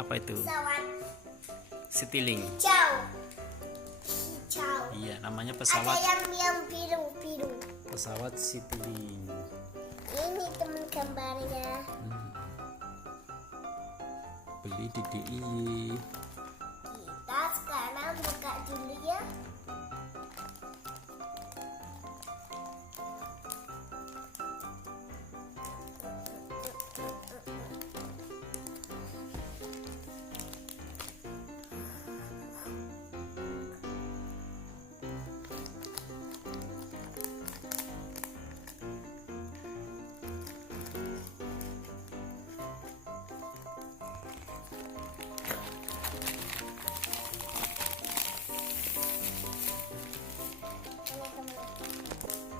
Apa itu? Pesawat Citylink. hijau. Hijau. Iya, namanya Ada pesawat yang biru-biru. pesawat Citylink. Ini teman gambarnya. Beli di DIY. Kita sekarang buka dulu ya.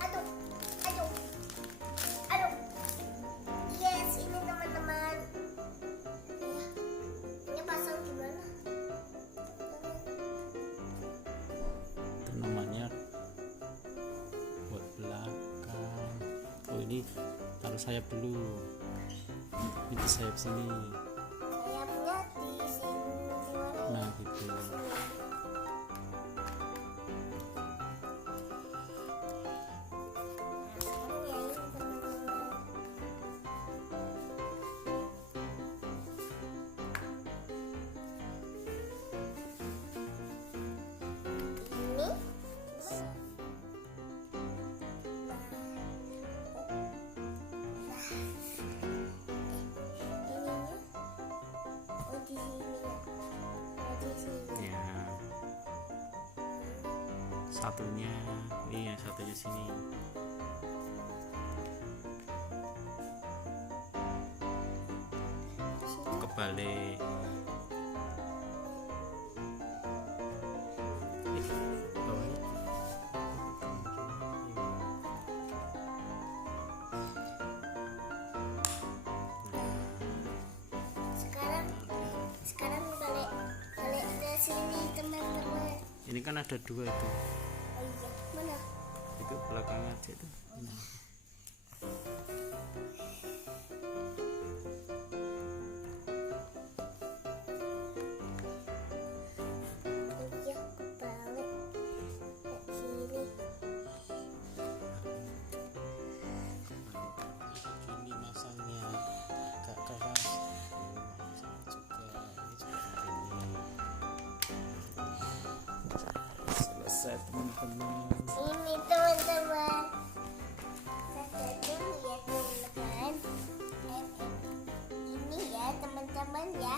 Aduh, aduh, aduh. Yes, ini teman-teman. Ya, ini pasang gimana? Itu namanya buat belakang. Oh, ini taruh sayap dulu. Ini di sayap sini. Sayapnya di sini gimana? Nah, gitu. Ya. Satunya, iya satunya sini. Kebalik. Bawahnya. Sekarang balik ke sini teman-teman. Ini kan ada dua itu. Oh iya, mana? Itu belakang aja itu. Nah. Oh iya, kebalik ke sini. Ini masangnya agak keras. Selesai teman-teman. Ini teman-teman. Saya dulu ya teman-teman. Ini ya teman-teman ya.